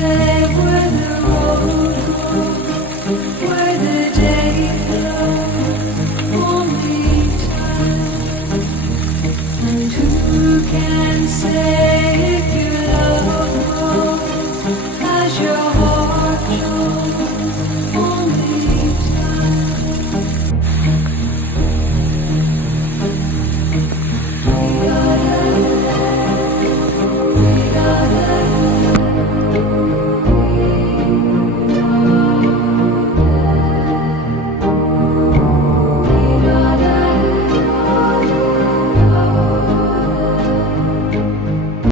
say where the road goes, where the day flows, only time. And who can say